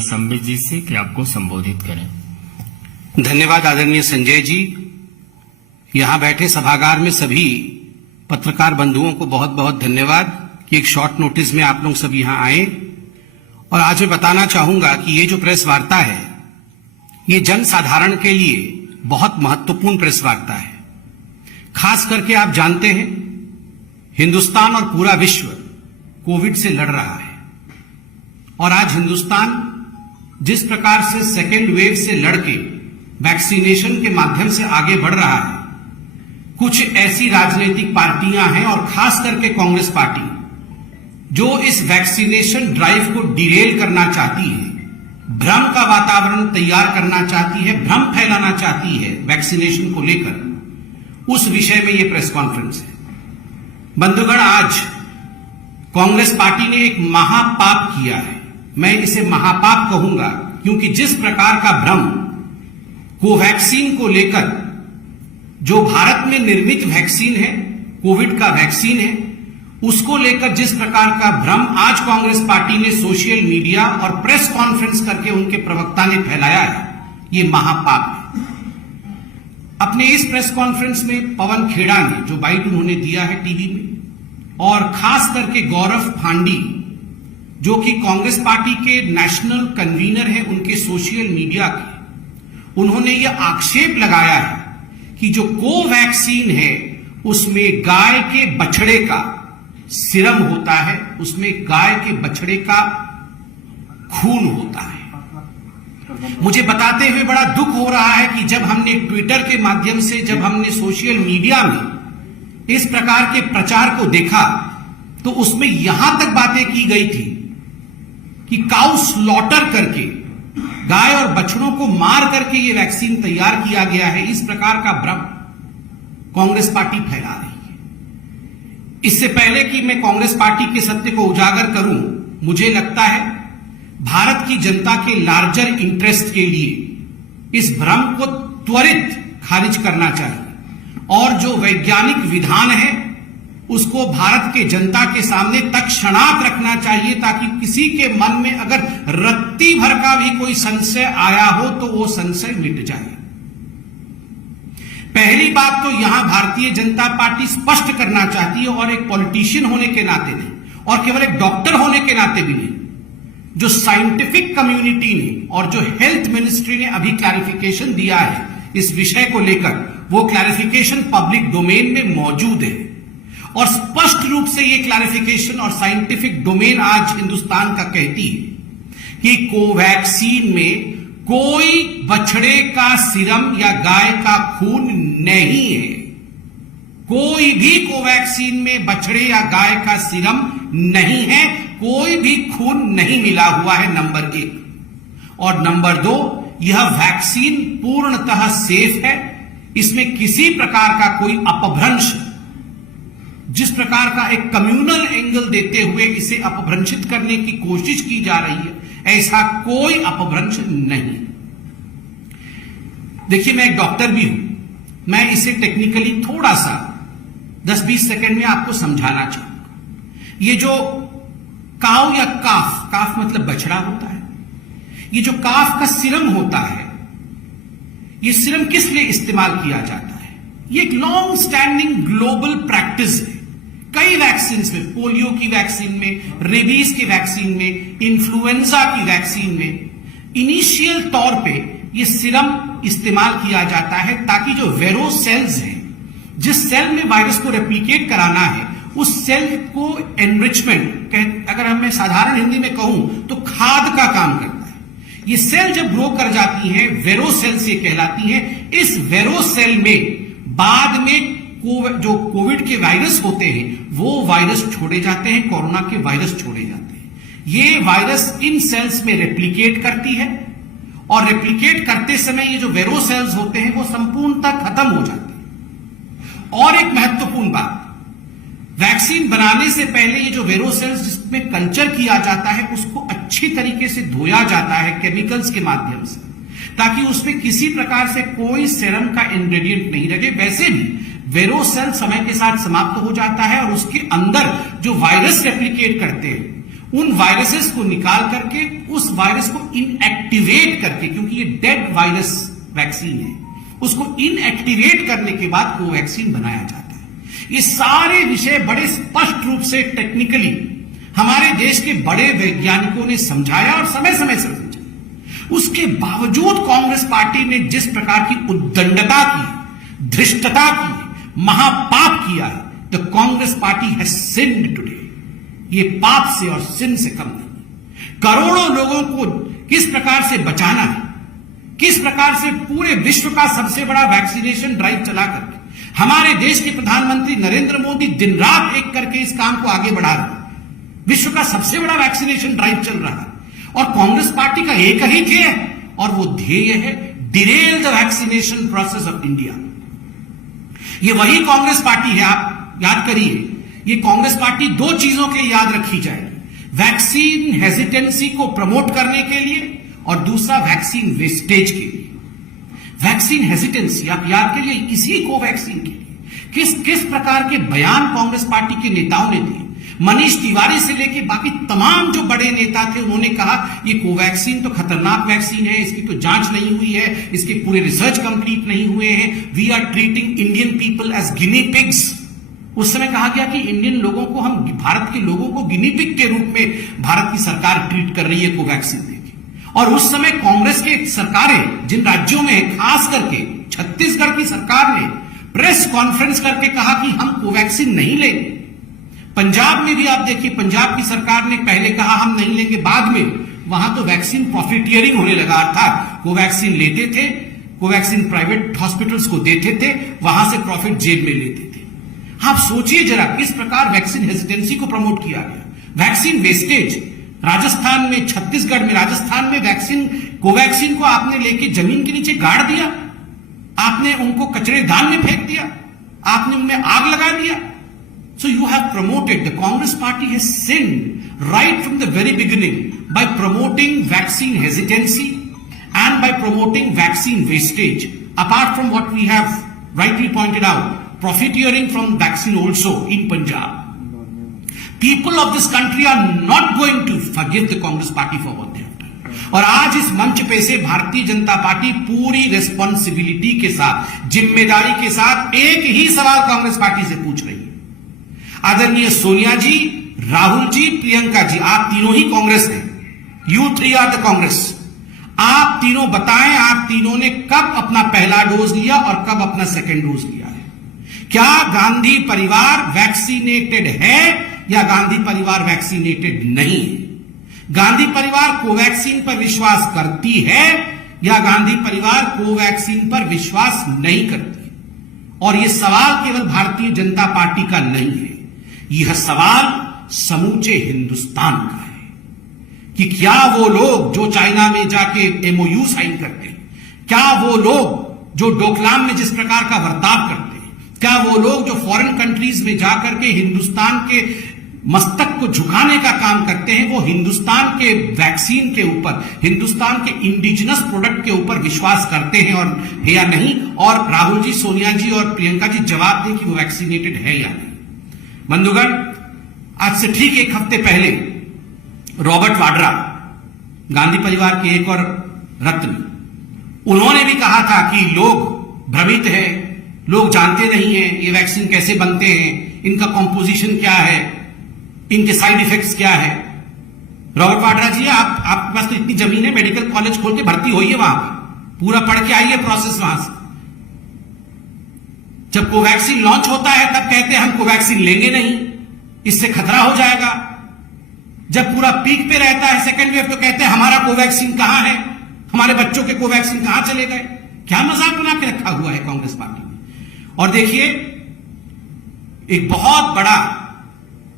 संबित जी से कि आपको संबोधित करें। धन्यवाद आदरणीय संजय जी। यहाँ बैठे सभागार में सभी पत्रकार बंधुओं को बहुत बहुत धन्यवाद कि एक शॉर्ट नोटिस में आप लोग सब यहाँ आए। और आज मैं बताना चाहूंगा कि ये जो प्रेस वार्ता है ये जन साधारण के लिए बहुत महत्वपूर्ण प्रेस वार्ता है। खास करके आप जानते हैं हिंदुस्तान और पूरा विश्व कोविड से लड़ रहा है और आज हिंदुस्तान जिस प्रकार से सेकेंड वेव से लड़के वैक्सीनेशन के माध्यम से आगे बढ़ रहा है, कुछ ऐसी राजनीतिक पार्टियां हैं और खास करके कांग्रेस पार्टी जो इस वैक्सीनेशन ड्राइव को डिरेल करना चाहती है, भ्रम का वातावरण तैयार करना चाहती है, भ्रम फैलाना चाहती है वैक्सीनेशन को लेकर, उस विषय में यह प्रेस कॉन्फ्रेंस है। बंधुगण, आज कांग्रेस पार्टी ने एक महापाप किया है। मैं इसे महापाप कहूंगा क्योंकि जिस प्रकार का भ्रम कोवैक्सीन को लेकर, जो भारत में निर्मित वैक्सीन है, कोविड का वैक्सीन है, उसको लेकर जिस प्रकार का भ्रम आज कांग्रेस पार्टी ने सोशल मीडिया और प्रेस कॉन्फ्रेंस करके उनके प्रवक्ता ने फैलाया है, ये महापाप है। अपने इस प्रेस कॉन्फ्रेंस में पवन खेड़ा ने जो बाइट उन्होंने दिया है टीवी में, और खास करके गौरव फांडी जो कि कांग्रेस पार्टी के नेशनल कन्वीनर हैं उनके सोशल मीडिया के, उन्होंने यह आक्षेप लगाया है कि जो कोवैक्सीन है उसमें गाय के बछड़े का सीरम होता है, उसमें गाय के बछड़े का खून होता है। मुझे बताते हुए बड़ा दुख हो रहा है कि जब हमने ट्विटर के माध्यम से, जब हमने सोशल मीडिया में इस प्रकार के प्रचार को देखा तो उसमें यहां तक बातें की गई थी कि काउ स्लॉटर करके, गाय और बछड़ों को मार करके ये वैक्सीन तैयार किया गया है। इस प्रकार का भ्रम कांग्रेस पार्टी फैला रही है। इससे पहले कि मैं कांग्रेस पार्टी के सत्य को उजागर करूं, मुझे लगता है भारत की जनता के लार्जर इंटरेस्ट के लिए इस भ्रम को त्वरित खारिज करना चाहिए और जो वैज्ञानिक विधान है उसको भारत के जनता के सामने तत्क्षणात रखना चाहिए ताकि किसी के मन में अगर रत्ती भर का भी कोई संशय आया हो तो वो संशय मिट जाए। पहली बात तो यहां भारतीय जनता पार्टी स्पष्ट करना चाहती है, और एक पॉलिटिशियन होने के नाते नहीं और केवल एक डॉक्टर होने के नाते भी नहीं, जो साइंटिफिक कम्युनिटी ने और जो हेल्थ मिनिस्ट्री ने अभी क्लैरिफिकेशन दिया है इस विषय को लेकर, वो क्लैरिफिकेशन पब्लिक डोमेन में मौजूद है और स्पष्ट रूप से ये क्लैरिफिकेशन और साइंटिफिक डोमेन आज हिंदुस्तान का कहती है कि कोवैक्सीन में कोई बछड़े का सीरम या गाय का खून नहीं है। कोई भी कोवैक्सीन में बछड़े या गाय का सीरम नहीं है, कोई भी खून नहीं मिला हुआ है, नंबर 1। और नंबर 2, यह वैक्सीन पूर्णतः सेफ है। इसमें किसी प्रकार का कोई अपभ्रंश, जिस प्रकार का एक कम्युनल एंगल देते हुए इसे अपभ्रंशित करने की कोशिश की जा रही है, ऐसा कोई अपभ्रंश नहीं। देखिए, मैं एक डॉक्टर भी हूं, मैं इसे टेक्निकली थोड़ा सा 10-20 सेकंड में आपको समझाना चाहूंगा। ये जो काव या काफ मतलब बछड़ा होता है, ये जो काफ का सीरम होता है, ये सीरम किस लिए इस्तेमाल किया जाता है? ये एक लॉन्ग स्टैंडिंग ग्लोबल प्रैक्टिस है। कई वैक्सीन में, पोलियो की वैक्सीन में, रेबीज की वैक्सीन में, इन्फ्लुएंजा की वैक्सीन में, इनिशियल तौर पे ये सीरम इस्तेमाल किया जाता है ताकि जो वेरो सेल्स हैं, जिस सेल में वायरस को रेप्लिकेट कराना है, उस सेल को एनरिचमेंट, अगर मैं साधारण हिंदी में कहूं तो खाद का काम करता है। ये सेल जब ग्रो कर जाती हैं, वेरो सेल्स ये कहलाती हैं। इस वेरो सेल में बाद में जो कोविड के वायरस होते हैं वो वायरस छोड़े जाते हैं, कोरोना के वायरस छोड़े जाते हैं। ये वायरस इन सेल्स में रेप्लिकेट करती है और रेप्लिकेट करते समय ये जो वेरो सेल्स होते हैं वो संपूर्णतः खत्म हो जाते हैं। और एक महत्वपूर्ण बात, वैक्सीन बनाने से पहले ये जो वेरो सेल्स जिसमें कल्चर किया जाता है उसको अच्छी तरीके से धोया जाता है केमिकल्स के माध्यम से, ताकि उसमें किसी प्रकार से कोई सेरम का इंग्रेडिएंट नहीं लगे। वैसे भी वेरो सेल समय के साथ समाप्त हो जाता है और उसके अंदर जो वायरस रेप्लिकेट करते हैं उन वायरसेस को निकाल करके उस वायरस को इनएक्टिवेट करके, क्योंकि ये डेड वायरस वैक्सीन है, उसको इनएक्टिवेट करने के बाद कोवैक्सीन बनाया जाता है। ये सारे विषय बड़े स्पष्ट रूप से टेक्निकली हमारे देश के बड़े वैज्ञानिकों ने समझाया और समय समय से समझाया। उसके बावजूद कांग्रेस पार्टी ने जिस प्रकार की उद्दंडता की, धृष्टता की, महापाप किया है, the Congress party has sinned today. ये पाप से और सिन से कम नहीं। करोड़ों लोगों को किस प्रकार से बचाना है, किस प्रकार से पूरे विश्व का सबसे बड़ा वैक्सीनेशन ड्राइव चला करके हमारे देश के प्रधानमंत्री नरेंद्र मोदी दिन रात एक करके इस काम को आगे बढ़ा रहे हैं। विश्व का सबसे बड़ा वैक्सीनेशन ड्राइव चल रहा है और कांग्रेस पार्टी का एक ही ध्येय है, और वो ध्येय है Daryl the vaccination process of India. ये वही कांग्रेस पार्टी है, आप याद करिए, ये कांग्रेस पार्टी दो चीजों के याद रखी जाएगी, वैक्सीन हेजिटेंसी को प्रमोट करने के लिए और दूसरा वैक्सीन वेस्टेज के लिए। वैक्सीन हेजिटेंसी आप याद करिए, इसी कोवैक्सीन के लिए किस प्रकार के बयान कांग्रेस पार्टी के नेताओं ने दिए। मनीष तिवारी से लेकर बाकी तमाम जो बड़े नेता थे, उन्होंने कहा ये कोवैक्सीन तो खतरनाक वैक्सीन है, इसकी तो जांच नहीं हुई है, इसके पूरे रिसर्च कंप्लीट नहीं हुए हैं, we are treating Indian people as guinea pigs. उस समय कहा गया कि इंडियन लोगों को, हम भारत के लोगों को गिनी पिग के रूप में भारत की सरकार ट्रीट कर रही है कोवैक्सीन देके। और उस समय कांग्रेस के सरकारें जिन राज्यों में, खास करके छत्तीसगढ़ की सरकार ने प्रेस कॉन्फ्रेंस करके कहा कि हम कोवैक्सीन नहीं लेंगे। पंजाब में भी आप देखिए, पंजाब की सरकार ने पहले कहा हम नहीं लेंगे, बाद में वहां तो वैक्सीन प्रॉफिटियरिंग होने लगा, अर्थात कोवैक्सीन लेते थे, कोवैक्सीन प्राइवेट हॉस्पिटल्स को देते थे, वहां से प्रॉफिट जेब में लेते थे। आप सोचिए जरा किस प्रकार वैक्सीन हेजिटेंसी को प्रमोट किया गया। वैक्सीन वेस्टेज, राजस्थान में, छत्तीसगढ़ में, राजस्थान में वैक्सीन, कोवैक्सीन को आपने लेके जमीन के नीचे गाड़ दिया, आपने उनको कचरेदान में फेंक दिया, आपने उनमें आग लगा दिया। So you have promoted, the Congress party has sinned right from the very beginning by promoting vaccine hesitancy and by promoting vaccine wastage. Apart from what we have rightly pointed out, profiteering from vaccine also in Punjab. People of this country are not going to forgive the Congress party for what they have done. और आज इस मंच पे से Bharatiya Janata party पूरी responsibility के साथ, जिम्मेदारी के साथ एक ही सवाल कांग्रेस पार्टी से पूछ रही है। आदरणीय सोनिया जी, राहुल जी, प्रियंका जी, आप तीनों ही कांग्रेस हैं, you three are the Congress. आप तीनों बताएं, आप तीनों ने कब अपना पहला डोज लिया और कब अपना सेकेंड डोज लिया है? क्या गांधी परिवार वैक्सीनेटेड है या गांधी परिवार वैक्सीनेटेड नहीं है? गांधी परिवार कोवैक्सीन पर विश्वास करती है या गांधी परिवार कोवैक्सीन पर विश्वास नहीं करती? और यह सवाल केवल भारतीय जनता पार्टी का नहीं है, यह सवाल समूचे हिंदुस्तान का है कि क्या वो लोग जो चाइना में जाके एमओयू साइन करते हैं, क्या वो लोग जो डोकलाम में जिस प्रकार का बर्ताव करते हैं, क्या वो लोग जो फॉरेन कंट्रीज में जाकर के हिंदुस्तान के मस्तक को झुकाने का काम करते हैं, वो हिंदुस्तान के वैक्सीन के ऊपर, हिंदुस्तान के इंडिजिनस प्रोडक्ट के ऊपर विश्वास करते हैं और है या नहीं? और राहुल जी, सोनिया जी और प्रियंका जी जवाब दें कि वो वैक्सीनेटेड है या नहीं। बंधुगण, आज से ठीक एक हफ्ते पहले रॉबर्ट वाड्रा, गांधी परिवार के एक और रत्न, उन्होंने भी कहा था कि लोग भ्रमित हैं, लोग जानते नहीं हैं ये वैक्सीन कैसे बनते हैं, इनका कॉम्पोजिशन क्या है, इनके साइड इफेक्ट्स क्या है। रॉबर्ट वाड्रा जी, आपके पास तो इतनी जमीन है, मेडिकल कॉलेज खोल के भर्ती होइए, वहां पर पूरा पढ़ के आइए प्रोसेस वहां से। जब कोवैक्सीन लॉन्च होता है तब कहते हैं हम कोवैक्सीन लेंगे नहीं, इससे खतरा हो जाएगा। जब पूरा पीक पे रहता है सेकेंड वेव तो कहते हैं हमारा कोवैक्सीन कहां है, हमारे बच्चों के कोवैक्सीन कहां चले गए। क्या मजाक बना के रखा हुआ है कांग्रेस पार्टी ने। और देखिए, एक बहुत बड़ा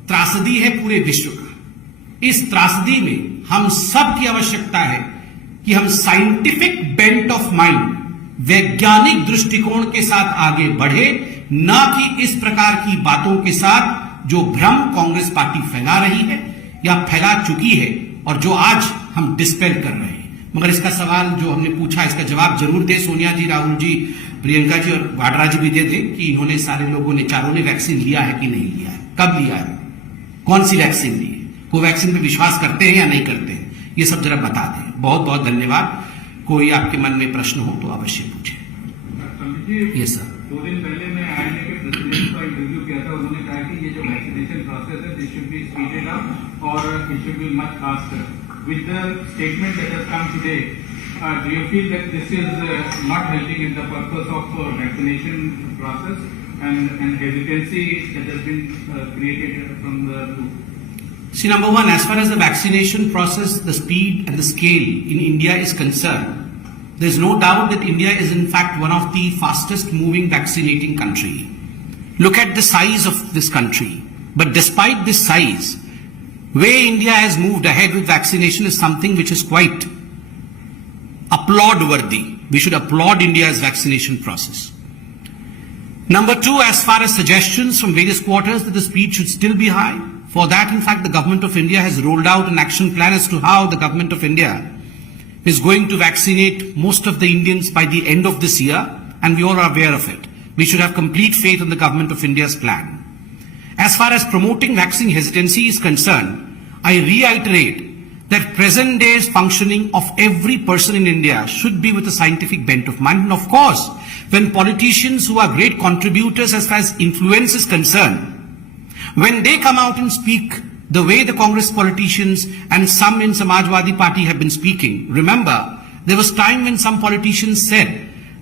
त्रासदी है पूरे विश्व का। इस त्रासदी में हम सब की आवश्यकता है कि हम साइंटिफिक बेंट ऑफ माइंड, वैज्ञानिक दृष्टिकोण के साथ आगे बढ़े, न कि इस प्रकार की बातों के साथ जो भ्रम कांग्रेस पार्टी फैला रही है या फैला चुकी है और जो आज हम डिस्पेल कर रहे हैं। मगर इसका सवाल जो हमने पूछा, इसका जवाब जरूर दे सोनिया जी, राहुल जी, प्रियंका जी और वाड्रा जी भी दे दें कि इन्होंने, सारे लोगों ने, चारों ने वैक्सीन लिया है कि नहीं लिया है, कब लिया है, कौन सी वैक्सीन ली है। कोवैक्सीन पे विश्वास करते हैं या नहीं करते हैं, ये सब जरा बता दें। बहुत बहुत धन्यवाद। कोई आपके मन में प्रश्न हो तो अवश्य पूछें। ये सर 2 दिन पहले मैं आईएमए के प्रेसिडेंट का इंटरव्यू किया था, उन्होंने कहा कि ये जो वैक्सीनेशन प्रोसेस है this should be speeded up और it should be much faster. With the statement that has come today, do you feel that this is not helping in the purpose of vaccination process and hesitancy that has been created from the group? See, number one, as far as the vaccination process, the speed and the scale in India is concerned, there is no doubt that India is in fact one of the fastest moving vaccinating country. Look at the size of this country. But despite this size, way India has moved ahead with vaccination is something which is quite applaud worthy. We should applaud India's vaccination process. Number two, as far as suggestions from various quarters that the speed should still be high, for that, in fact, the government of India has rolled out an action plan as to how the government of India is going to vaccinate most of the Indians by the end of this year, and we all are aware of it. We should have complete faith in the government of India's plan. As far as promoting vaccine hesitancy is concerned, I reiterate that present day's functioning of every person in India should be with a scientific bent of mind. And of course, when politicians who are great contributors as far as influence is concerned, when they come out and speak the way the Congress politicians and some in Samajwadi Party have been speaking, remember, there was time when some politicians said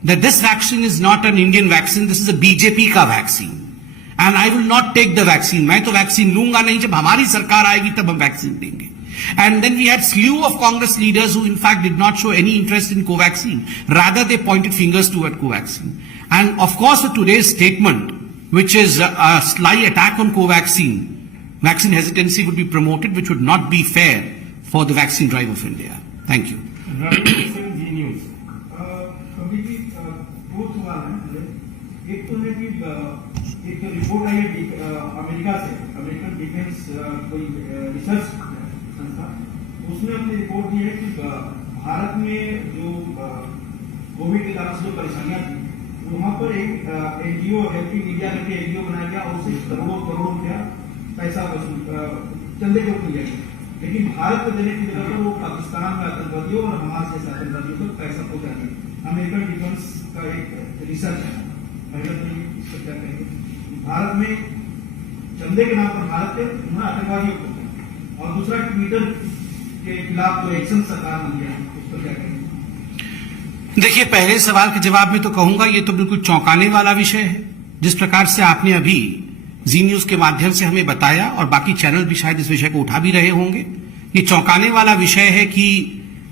that this vaccine is not an Indian vaccine, this is a BJP ka vaccine. And I will not take the vaccine. मैं तो vaccine लूंगा नहीं, जब हमारी सरकार आएगी तब हम वैक्सीन देंगे. And then we had slew of Congress leaders who in fact did not show any interest in Covaxin. Rather, they pointed fingers toward Covaxin. And of course, with today's statement, which is a sly attack on Covaxin, vaccine hesitancy would be promoted, which would not be fair for the vaccine drive of India. Thank you. कभी भी दो सवाल हैं। एक तो है कि एक रिपोर्ट आई है अमेरिका से, अमेरिकन डिफेंस कोई रिसर्च संस्था, उसने अपनी रिपोर्ट दी है कि भारत में जो कोविड के कारण से जो परेशानियां थी, वहां पर एक एनजीओ हेल्पिंग इंडिया करके एनजीओ बनाया गया और उससे करोड़ों रुपया पैसा चंदे को लिया गया। लेकिन भारत को देने की जगह पर वो पाकिस्तान में आतंकवादियों और हमास जैसे आतंकवादियों को पैसा पहुंचा दिया। अमेरिकन डिफेंस का एक रिसर्च है, भारत में चंदे के नाम पर भारत के आतंकवादियों को, और दूसरा ट्विटर के खिलाफ जो एक्शन सरकार ने लिया उस पर क्या कहेंगे? देखिए, पहले सवाल के जवाब में तो कहूंगा ये तो बिल्कुल चौंकाने वाला विषय है। जिस प्रकार से आपने अभी जी न्यूज के माध्यम से हमें बताया और बाकी चैनल भी शायद इस विषय को उठा भी रहे होंगे, ये चौंकाने वाला विषय है कि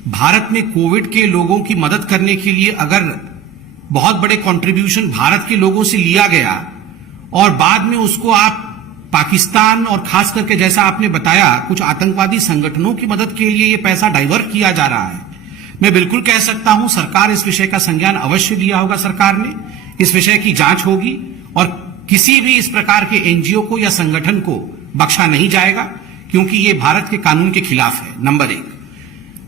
भारत में कोविड के लोगों की मदद करने के लिए अगर बहुत बड़े कंट्रीब्यूशन भारत के लोगों से लिया गया और बाद में उसको आप पाकिस्तान और खास करके जैसा आपने बताया कुछ आतंकवादी संगठनों की मदद के लिए ये पैसा डाइवर्ट किया जा रहा है, मैं बिल्कुल कह सकता हूं सरकार इस विषय का संज्ञान अवश्य लिया होगा। सरकार ने इस विषय की जांच होगी और किसी भी इस प्रकार के एनजीओ को या संगठन को बख्शा नहीं जाएगा, क्योंकि ये भारत के कानून के खिलाफ है, नंबर एक।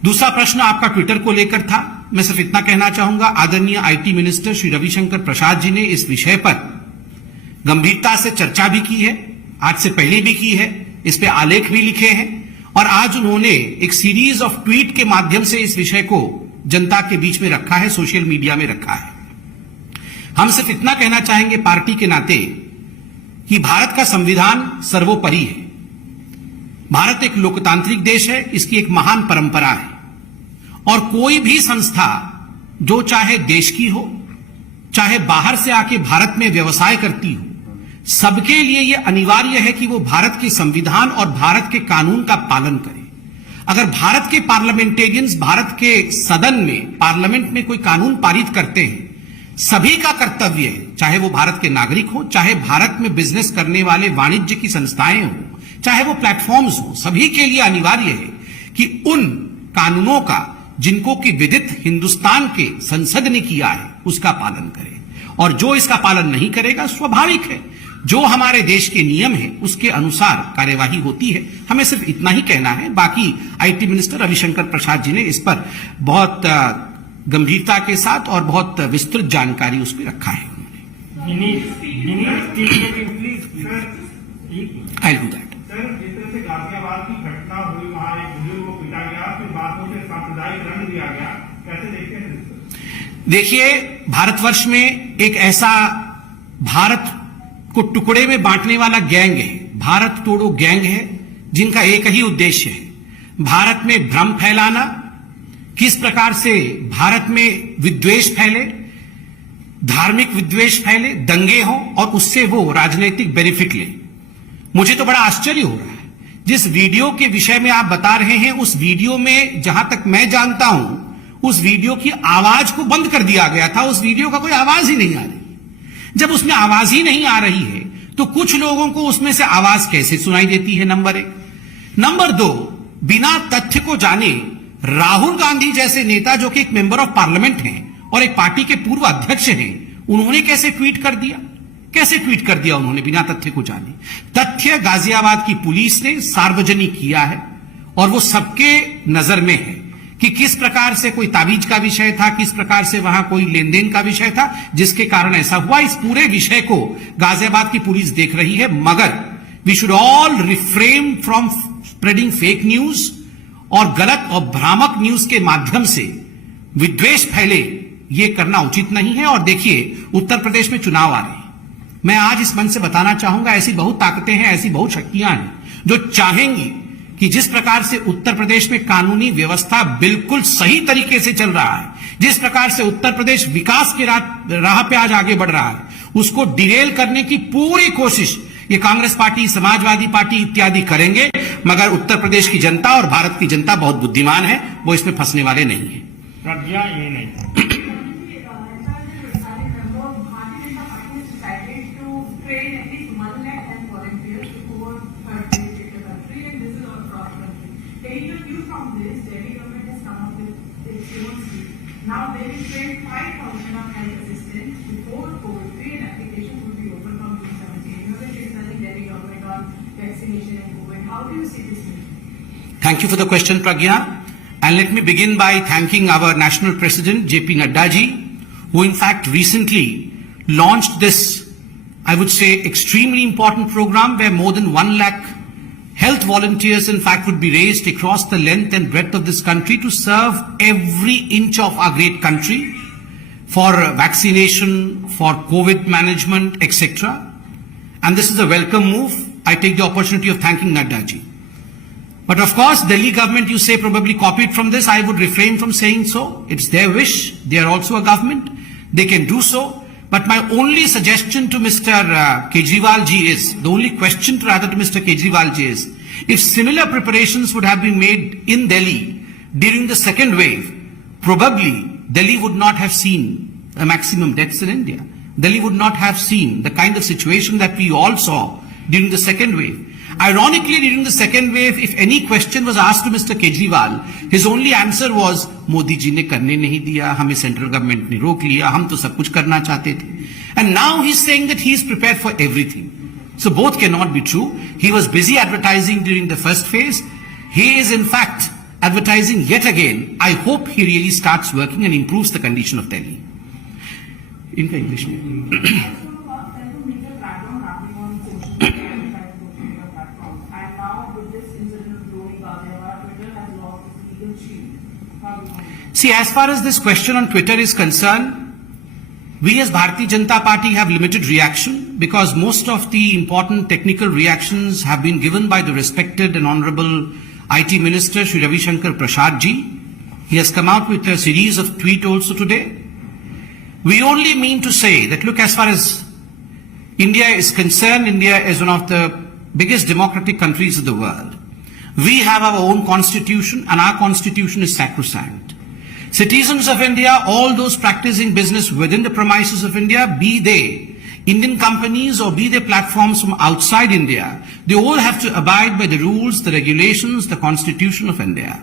दूसरा प्रश्न आपका ट्विटर को लेकर था। मैं सिर्फ इतना कहना चाहूंगा, आदरणीय आईटी मिनिस्टर श्री रविशंकर प्रसाद जी ने इस विषय पर गंभीरता से चर्चा भी की है, आज से पहले भी की है, इस पे आलेख भी लिखे हैं और आज उन्होंने एक सीरीज ऑफ ट्वीट के माध्यम से इस विषय को जनता के बीच में रखा है, सोशल मीडिया में रखा है। हम सिर्फ इतना कहना चाहेंगे पार्टी के नाते कि भारत का संविधान सर्वोपरि है। भारत एक लोकतांत्रिक देश है, इसकी एक महान परंपरा है और कोई भी संस्था जो चाहे देश की हो, चाहे बाहर से आके भारत में व्यवसाय करती हो, सबके लिए यह अनिवार्य है कि वो भारत के संविधान और भारत के कानून का पालन करे। अगर भारत के पार्लियामेंटेरियंस भारत के सदन में, पार्लियामेंट में कोई कानून पारित करते हैं, सभी का कर्तव्य है, चाहे वो भारत के नागरिक हो, चाहे भारत में बिजनेस करने वाले वाणिज्य की संस्थाएं हो, चाहे वो प्लेटफॉर्म्स हो, सभी के लिए अनिवार्य है कि उन कानूनों का जिनको कि विदित हिंदुस्तान के संसद ने किया है उसका पालन करें। और जो इसका पालन नहीं करेगा, स्वाभाविक है, जो हमारे देश के नियम है उसके अनुसार कार्यवाही होती है। हमें सिर्फ इतना ही कहना है। बाकी आईटी मिनिस्टर रविशंकर प्रसाद जी ने इस पर बहुत गंभीरता के साथ और बहुत विस्तृत जानकारी उस पर रखा है। I do that. सर, जिस तरह से गाजियाबाद की घटना हुई, वहाँ एक बुजुर्ग को पीटा गया, फिर बाद में उसे सांप्रदायिक रंग दिया गया, कैसे देखते हैं सर? देखिए, भारतवर्ष में एक ऐसा भारत को टुकड़े में बांटने वाला गैंग है, भारत तोड़ो गैंग है, जिनका एक ही उद्देश्य है, भारत में भ्रम फैलाना, किस प्रकार से भारत में विद्वेष फैले, धार्मिक विद्वेष फैले, दंगे हो और उससे वो राजनीतिक बेनिफिट ले। मुझे तो बड़ा आश्चर्य हो रहा है, जिस वीडियो के विषय में आप बता रहे हैं, उस वीडियो में जहां तक मैं जानता हूं, उस वीडियो की आवाज को बंद कर दिया गया था। उस वीडियो का कोई आवाज ही नहीं आ रही। जब उसमें आवाज ही नहीं आ रही है तो कुछ लोगों को उसमें से आवाज कैसे सुनाई देती है? नंबर 1। नंबर 2, बिना तथ्य को जाने राहुल गांधी जैसे नेता, जो कि एक मेंबर ऑफ पार्लियामेंट हैं और एक पार्टी के पूर्व अध्यक्ष हैं, उन्होंने कैसे ट्वीट कर दिया? कैसे ट्वीट कर दिया उन्होंने बिना तथ्य को जाने? तथ्य गाजियाबाद की पुलिस ने सार्वजनिक किया है और वो सबके नजर में है कि किस प्रकार से कोई ताबीज का विषय था, किस प्रकार से वहां कोई लेन देन का विषय था, जिसके कारण ऐसा हुआ। इस पूरे विषय को गाजियाबाद की पुलिस देख रही है, मगर we should all refrain from spreading fake news और गलत और भ्रामक न्यूज के माध्यम से विद्वेष फैले, ये करना उचित नहीं है। और देखिए, उत्तर प्रदेश में चुनाव आ रहे हैं। मैं आज इस मंच से बताना चाहूंगा, ऐसी बहुत ताकतें हैं, ऐसी बहुत शक्तियां हैं जो चाहेंगी कि जिस प्रकार से उत्तर प्रदेश में कानूनी व्यवस्था बिल्कुल सही तरीके से चल रहा है, जिस प्रकार से उत्तर प्रदेश विकास की राह पे आज आगे बढ़ रहा है, उसको डिरेल करने की पूरी कोशिश ये कांग्रेस पार्टी, समाजवादी पार्टी इत्यादि करेंगे। मगर उत्तर प्रदेश की जनता और भारत की जनता बहुत बुद्धिमान है, वो इसमें फंसने वाले नहीं है। प्रज्ञा ये नहीं Now they will train 5,000 of health assistants before COVID-3 and applications will be open from June 17. You know that there is nothing Delhi government on vaccination and COVID. How do you see this movement? Thank you for the question, Pragya. And let me begin by thanking our National President, JP Nadda ji, who in fact recently launched this, I would say, extremely important program where more than 1 lakh health volunteers in fact would be raised across the length and breadth of this country to serve every inch of our great country for vaccination, for COVID management, etc. And this is a welcome move. I take the opportunity of thanking Nadda ji. But of course, Delhi government, you say, probably copied from this. I would refrain from saying so. It's their wish. They are also a government. They can do so. But my only suggestion to Mr. Kejriwal ji is, the only question rather to Mr. Kejriwal ji is, if similar preparations would have been made in Delhi during the second wave, probably Delhi would not have seen a maximum deaths in India. Delhi would not have seen the kind of situation that we all saw during the second wave. Ironically, during the second wave, if any question was asked to Mr. Kejriwal, his only answer was, Modi ji ne karne nahi diya, hame central government ne rok liya, hum to sab kuch karna chahte the. And now he's saying that he is prepared for everything. So both cannot be true. He was busy advertising during the first phase. He is in fact advertising yet again. I hope he really starts working and improves the condition of Delhi. In English. See, as far as this question on Twitter is concerned, we as Bharatiya Janata Party have limited reaction because most of the important technical reactions have been given by the respected and honorable IT Minister Shri Ravi Shankar Prasad ji. He has come out with a series of tweets also today. We only mean to say that, look, as far as India is concerned, India is one of the biggest democratic countries of the world. We have our own constitution and our constitution is sacrosanct. Citizens of India, all those practicing business within the premises of India, be they Indian companies or be they platforms from outside India, they all have to abide by the rules, the regulations, the constitution of India.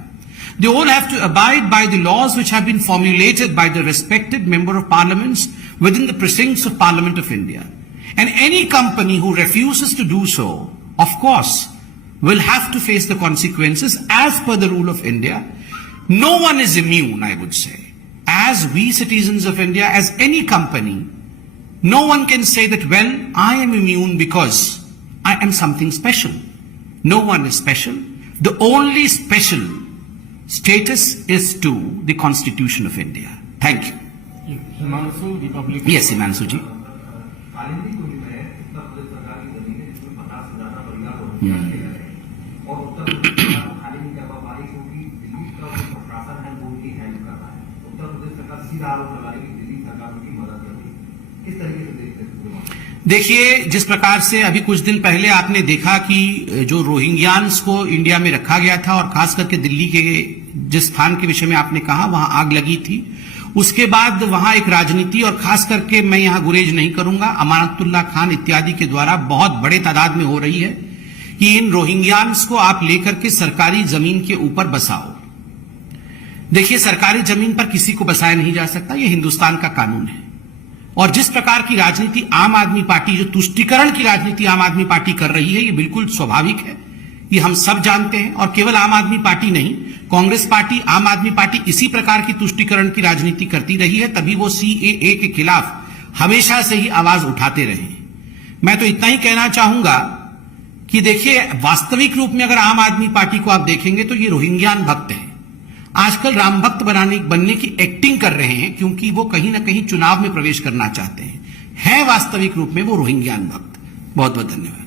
They all have to abide by the laws which have been formulated by the respected member of parliaments within the precincts of Parliament of India. And any company who refuses to do so, of course, will have to face the consequences as per the rule of India. No one is immune, I would say. As we citizens of India, as any company, no one can say that, well, I am immune because I am something special. No one is special. The only special status is to the Constitution of India. Thank you. Himanshu Republic Yes, Himanshu ji. Kalindi Kunj में उत्तर प्रदेश सरकार की जमीन है जिसमें 50 से ज्यादा परिवार और उत्तर प्रदेश सरकार को खाली नहीं कर पा रही क्योंकि दिल्ली का जो प्रशासन है वो उनकी हेल्प कर रहा है। उत्तर प्रदेश सरकार सीधा आरोप लगा रही है कि दिल्ली सरकार उनकी मदद कर रही है। किस तरीके से देखते हैं? देखिए, जिस प्रकार से अभी कुछ दिन पहले आपने देखा कि जो रोहिंग्यान्स को इंडिया में रखा गया था और खास करके दिल्ली के जिस स्थान के विषय में आपने कहा वहां आग लगी थी, उसके बाद वहां एक राजनीति और खास करके मैं यहां गुरेज नहीं करूंगा, अमानतुल्लाह खान इत्यादि के द्वारा बहुत बड़े तादाद में हो रही है कि इन रोहिंग्यान्स को आप लेकर के सरकारी जमीन के ऊपर बसाओ। देखिए, सरकारी जमीन पर किसी को बसाया नहीं जा सकता, यह हिंदुस्तान का कानून है। और जिस प्रकार की राजनीति आम आदमी पार्टी, जो तुष्टीकरण की राजनीति आम आदमी पार्टी कर रही है, ये बिल्कुल स्वाभाविक है, ये हम सब जानते हैं। और केवल आम आदमी पार्टी नहीं, कांग्रेस पार्टी, आम आदमी पार्टी इसी प्रकार की तुष्टीकरण की राजनीति करती रही है, तभी वो सीएए के खिलाफ हमेशा से ही आवाज उठाते रहे। मैं तो इतना ही कहना चाहूंगा कि देखिए, वास्तविक रूप में अगर आम आदमी पार्टी को आप देखेंगे तो ये रोहिंग्यान भक्त है। आजकल राम भक्त बनने की एक्टिंग कर रहे हैं क्योंकि वो कहीं ना कहीं चुनाव में प्रवेश करना चाहते हैं। है वास्तविक रूप में वो रोहिंग्यान भक्त। बहुत बहुत धन्यवाद।